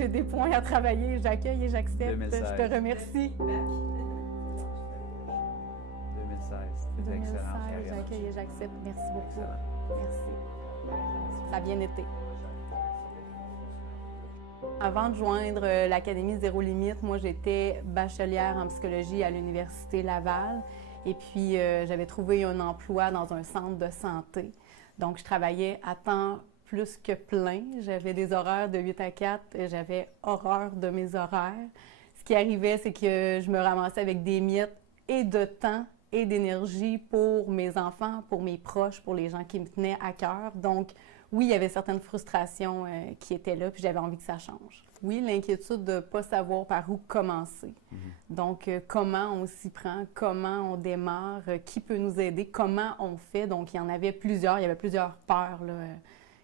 j'ai des points à travailler, j'accueille et j'accepte. 2016. Je te remercie. 2016, c'était excellent. 2016, Karine. j'accueille et j'accepte. Merci beaucoup. Excellent. Merci. Ça a bien été. Avant de joindre l'Académie Zéro Limite, moi, j'étais bachelière en psychologie à l'Université Laval. Et puis, j'avais trouvé un emploi dans un centre de santé. Donc, je travaillais à temps plus que plein. J'avais des horaires de 8 à 4 et j'avais horreur de mes horaires. Ce qui arrivait, c'est que je me ramassais avec des miettes et de temps et d'énergie pour mes enfants, pour mes proches, pour les gens qui me tenaient à cœur. Donc, oui, il y avait certaines frustrations qui étaient là, puis j'avais envie que ça change. Oui, l'inquiétude de ne pas savoir par où commencer. Donc, comment on s'y prend, comment on démarre, qui peut nous aider, comment on fait. Donc, il y en avait plusieurs, il y avait plusieurs peurs là,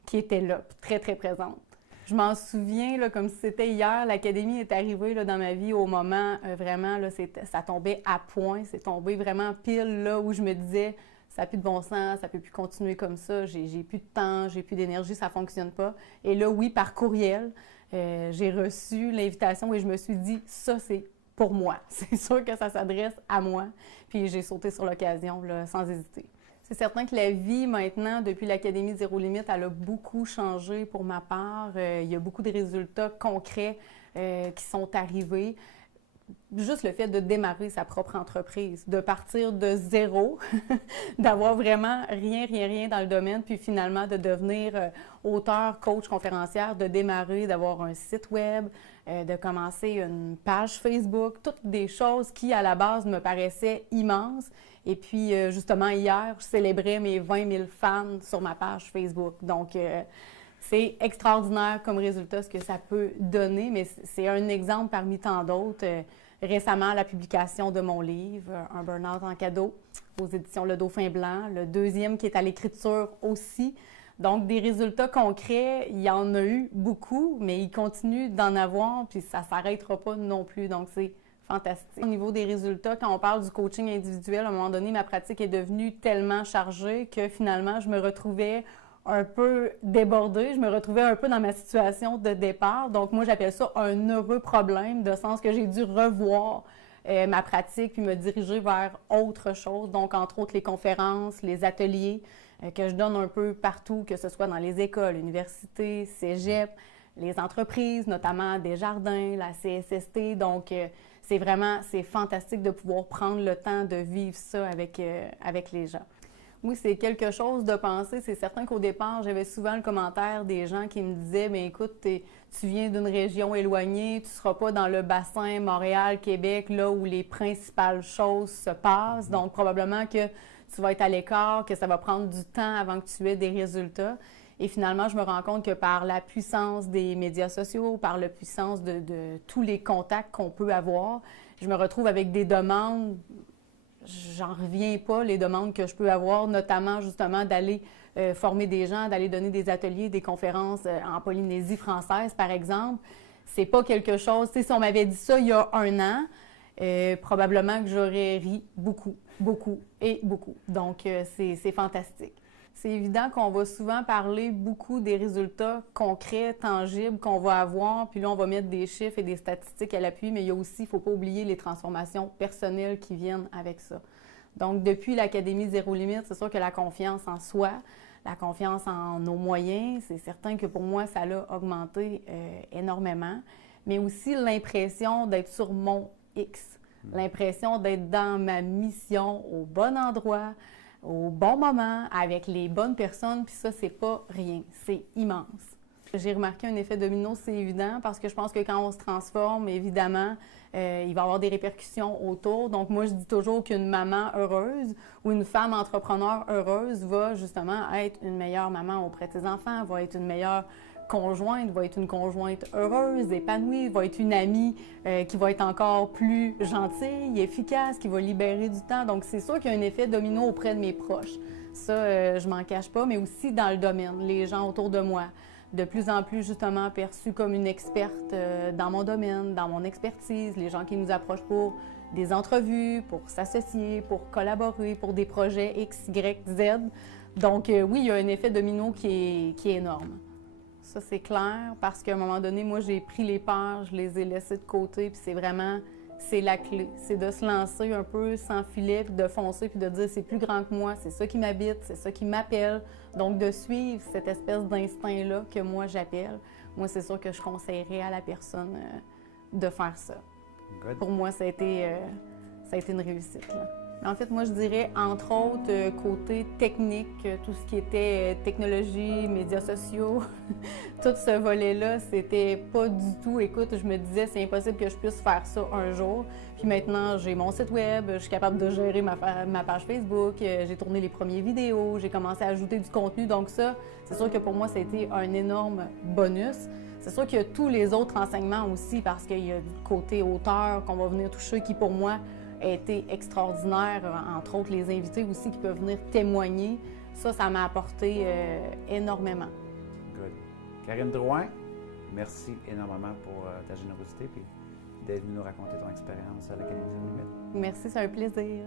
qui étaient là, très, très présentes. Je m'en souviens là, comme si c'était hier, l'Académie est arrivée là, dans ma vie au moment vraiment, là, ça tombait à point, c'est tombé vraiment pile là où je me disais ça n'a plus de bon sens, ça ne peut plus continuer comme ça, j'ai plus de temps, j'ai plus d'énergie, ça ne fonctionne pas. Et là, oui, par courriel, j'ai reçu l'invitation et je me suis dit ça, c'est pour moi. C'est sûr que ça s'adresse à moi. Puis j'ai sauté sur l'occasion là, sans hésiter. C'est certain que la vie, maintenant, depuis l'Académie Zéro Limite, elle a beaucoup changé pour ma part. Il y a beaucoup de résultats concrets qui sont arrivés. Juste le fait de démarrer sa propre entreprise, de partir de zéro, d'avoir vraiment rien dans le domaine, puis finalement de devenir auteur, coach, conférencière, de démarrer, d'avoir un site web, de commencer une page Facebook, toutes des choses qui, à la base, me paraissaient immenses. Et puis, justement, hier, je célébrais mes 20 000 fans sur ma page Facebook. Donc, c'est extraordinaire comme résultat ce que ça peut donner, mais c'est un exemple parmi tant d'autres. Récemment, la publication de mon livre, Un burn-out en cadeau, aux éditions Le Dauphin Blanc, le deuxième qui est à l'écriture aussi. Donc, des résultats concrets, il y en a eu beaucoup, mais il continue d'en avoir, puis ça ne s'arrêtera pas non plus. Donc, c'est fantastique. Au niveau des résultats, quand on parle du coaching individuel, à un moment donné, ma pratique est devenue tellement chargée que finalement, je me retrouvais un peu débordée, je me retrouvais un peu dans ma situation de départ. Donc, moi, j'appelle ça un heureux problème, de sens que j'ai dû revoir ma pratique puis me diriger vers autre chose. Donc, entre autres, les conférences, les ateliers que je donne un peu partout, que ce soit dans les écoles, universités, cégep, les entreprises, notamment Desjardins, la CSST. Donc, c'est fantastique de pouvoir prendre le temps de vivre ça avec les gens. Oui, c'est quelque chose de penser. C'est certain qu'au départ, j'avais souvent le commentaire des gens qui me disaient « Bien, écoute, tu viens d'une région éloignée, tu ne seras pas dans le bassin Montréal, Québec, là où les principales choses se passent. Donc, probablement que tu vas être à l'écart, que ça va prendre du temps avant que tu aies des résultats. » Et finalement, je me rends compte que par la puissance des médias sociaux, par la puissance de tous les contacts qu'on peut avoir, je me retrouve avec des demandes. J'en reviens pas, les demandes que je peux avoir, notamment justement d'aller former des gens, d'aller donner des ateliers, des conférences en Polynésie française, par exemple. C'est pas quelque chose, tu sais, si on m'avait dit ça il y a un an, probablement que j'aurais ri beaucoup. Donc, c'est fantastique. C'est évident qu'on va souvent parler beaucoup des résultats concrets, tangibles qu'on va avoir, puis là, on va mettre des chiffres et des statistiques à l'appui, mais il y a aussi, il ne faut pas oublier les transformations personnelles qui viennent avec ça. Donc, depuis l'Académie Zéro Limite, c'est sûr que la confiance en soi, la confiance en nos moyens, c'est certain que pour moi, ça l'a augmenté énormément, mais aussi l'impression d'être sur mon X, l'impression d'être dans ma mission au bon endroit, au bon moment, avec les bonnes personnes, puis ça, c'est pas rien, c'est immense. J'ai remarqué un effet domino, c'est évident, parce que je pense que quand on se transforme, évidemment, il va y avoir des répercussions autour. Donc, moi, je dis toujours qu'une maman heureuse ou une femme entrepreneur heureuse va justement être une meilleure maman auprès de ses enfants, va être une meilleure conjointe, va être une conjointe heureuse, épanouie, va être une amie qui va être encore plus gentille, efficace, qui va libérer du temps. Donc, c'est sûr qu'il y a un effet domino auprès de mes proches. Ça, je m'en cache pas, mais aussi dans le domaine, les gens autour de moi. De plus en plus, justement, perçue comme une experte dans mon domaine, dans mon expertise, les gens qui nous approchent pour des entrevues, pour s'associer, pour collaborer, pour des projets X, Y, Z. Donc, oui, il y a un effet domino qui est énorme. ça c'est clair, parce qu'à un moment donné, moi j'ai pris les peurs, je les ai laissées de côté, puis c'est la clé. C'est de se lancer un peu sans filet, puis de foncer, puis de dire c'est plus grand que moi, c'est ça qui m'habite, c'est ça qui m'appelle. Donc de suivre cette espèce d'instinct-là que moi j'appelle, moi c'est sûr que je conseillerais à la personne de faire ça. Good. Pour moi, ça a été une réussite, là. En fait, moi, je dirais, entre autres, côté technique, tout ce qui était technologie, médias sociaux, tout ce volet-là, c'était pas du tout... Écoute, je me disais, c'est impossible que je puisse faire ça un jour. Puis maintenant, j'ai mon site web, je suis capable de gérer ma page Facebook, j'ai tourné les premières vidéos, j'ai commencé à ajouter du contenu. Donc ça, c'est sûr que pour moi, ça a été un énorme bonus. C'est sûr qu'il y a tous les autres enseignements aussi, parce qu'il y a du côté auteur qu'on va venir toucher, qui pour moi a été extraordinaire, entre autres les invités aussi qui peuvent venir témoigner. Ça m'a apporté énormément. Good. Karine Drouin, merci énormément pour ta générosité et d'être venue nous raconter ton expérience à l'Académie Zéro Limite. Merci, c'est un plaisir.